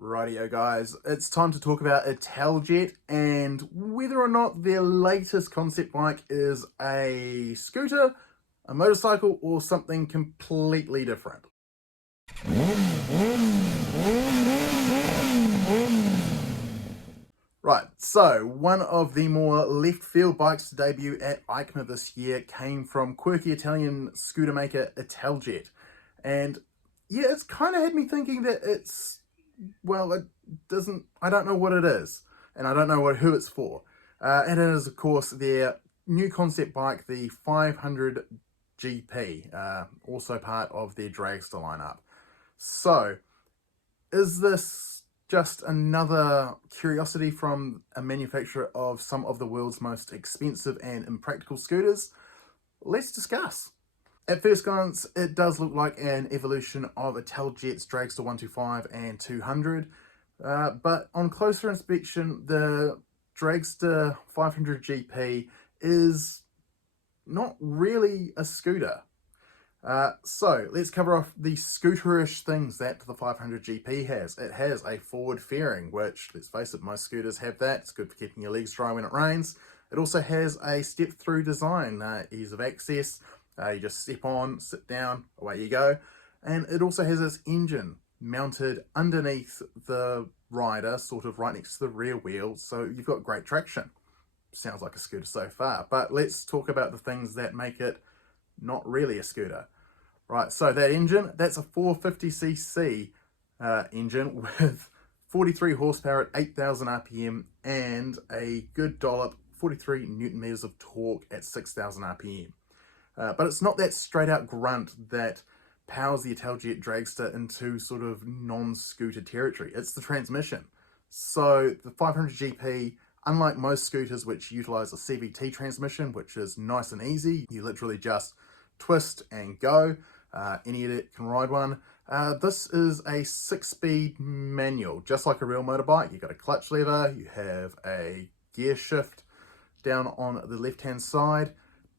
Rightio guys, it's time to talk about Italjet and whether or not their latest concept bike is a scooter, a motorcycle, or something completely different. Right, so one of the more left field bikes to debut at EICMA this year came from quirky Italian scooter maker Italjet. And yeah, it's kind of had me thinking that it doesn't, I don't know what it is, and I don't know who it's for. And it is, of course, their new concept bike, the 500GP, also part of their Dragster lineup. So, is this just another curiosity from a manufacturer of some of the world's most expensive and impractical scooters? Let's discuss. At first glance, it does look like an evolution of Italjet's Dragster 125 and 200, but on closer inspection, the Dragster 500GP is not really a scooter. So let's cover off the scooterish things that the 500GP has. It has a forward fairing, which, let's face it, most scooters have that. It's good for keeping your legs dry when it rains. It also has a step-through design, ease of access. You just step on, sit down, away you go. And it also has this engine mounted underneath the rider, sort of right next to the rear wheel, so you've got great traction. Sounds like a scooter so far, but let's talk about the things that make it not really a scooter. Right, so that engine, that's a 450cc engine with 43 horsepower at 8,000 RPM and a good dollop, 43 Newton meters of torque at 6,000 RPM. But it's not that straight out grunt that powers the Italjet Dragster into sort of non-scooter territory. It's the transmission. So the 500GP, unlike most scooters which utilize a CVT transmission, which is nice and easy, you literally just twist and go. Any idiot can ride one. This is a 6-speed manual, just like a real motorbike. You've got a clutch lever, you have a gear shift down on the left-hand side.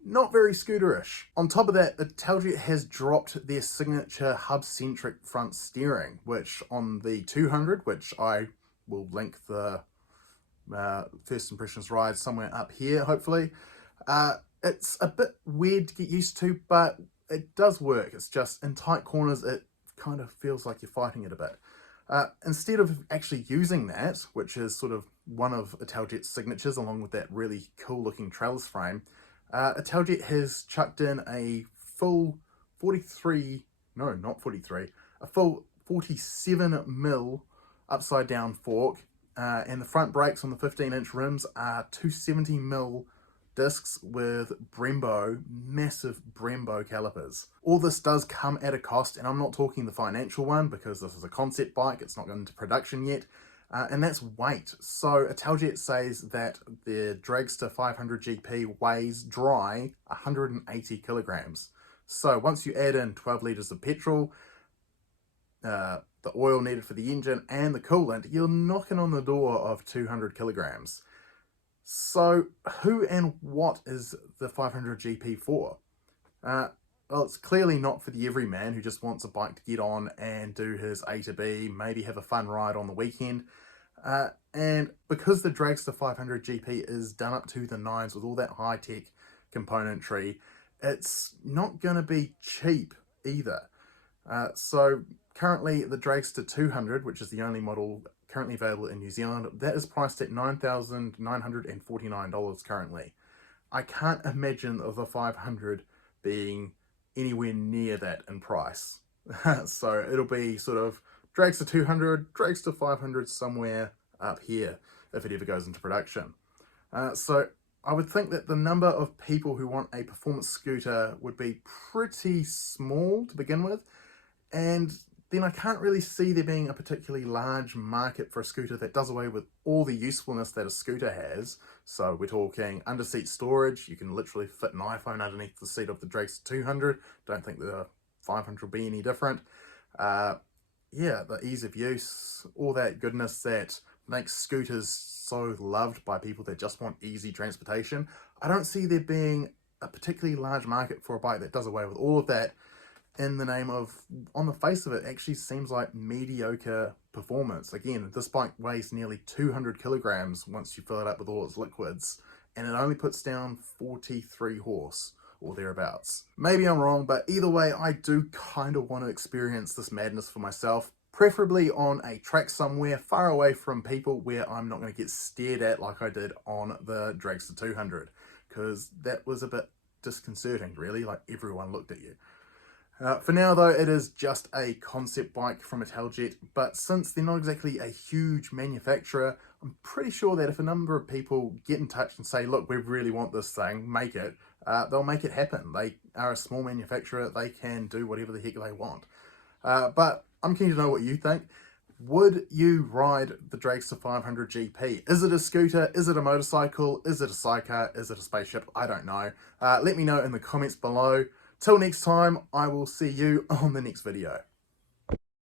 Not very scooterish. On top of that, Italjet has dropped their signature hub-centric front steering, which on the 200, which I will link the first impressions ride somewhere up here, hopefully. It's a bit weird to get used to, but it does work. It's just in tight corners, it kind of feels like you're fighting it a bit. Instead of actually using that, which is sort of one of Italjet's signatures, along with that really cool looking trellis frame, Italjet has chucked in a full 47 mil upside down fork, and the front brakes on the 15-inch rims are 270 mil discs with massive Brembo calipers. All this does come at a cost, and I'm not talking the financial one because this is a concept bike, it's not going into production yet. And that's weight. So Italjet says that the Dragster 500GP weighs dry 180 kilograms. So once you add in 12 litres of petrol, the oil needed for the engine, and the coolant, you're knocking on the door of 200 kilograms. So who and what is the 500GP for? Well, it's clearly not for the everyman who just wants a bike to get on and do his A to B, maybe have a fun ride on the weekend. And because the Dragster 500GP is done up to the nines with all that high-tech componentry, it's not going to be cheap either. So currently the Dragster 200, which is the only model currently available in New Zealand, that is priced at $9,949 currently. I can't imagine of a 500 being anywhere near that in price. So it'll be sort of Dragster 200, Dragster 500 somewhere up here if it ever goes into production. So I would think that the number of people who want a performance scooter would be pretty small to begin with, and then I can't really see there being a particularly large market for a scooter that does away with all the usefulness that a scooter has. So we're talking under-seat storage. You can literally fit an iPhone underneath the seat of the Dragster 200. Don't think the 500 will be any different. Yeah, the ease of use, all that goodness that makes scooters so loved by people that just want easy transportation. I don't see there being a particularly large market for a bike that does away with all of that in the name of, on the face of it, actually seems like mediocre performance. Again, this bike weighs nearly 200 kilograms once you fill it up with all its liquids, and it only puts down 43 horse or thereabouts. Maybe I'm wrong, but either way, I do kind of want to experience this madness for myself, preferably on a track somewhere far away from people where I'm not going to get stared at like I did on the Dragster 200, because that was a bit disconcerting, really, like everyone looked at you. For now though, it is just a concept bike from Italjet, but since they're not exactly a huge manufacturer, I'm pretty sure that if a number of people get in touch and say, look, we really want this thing, make it, they'll make it happen. They are a small manufacturer, they can do whatever the heck they want. But I'm keen to know what you think. Would you ride the Dragster 500GP? Is it a scooter? Is it a motorcycle? Is it a sidecar? Is it a spaceship? I don't know. Let me know in the comments below. Till next time, I will see you on the next video.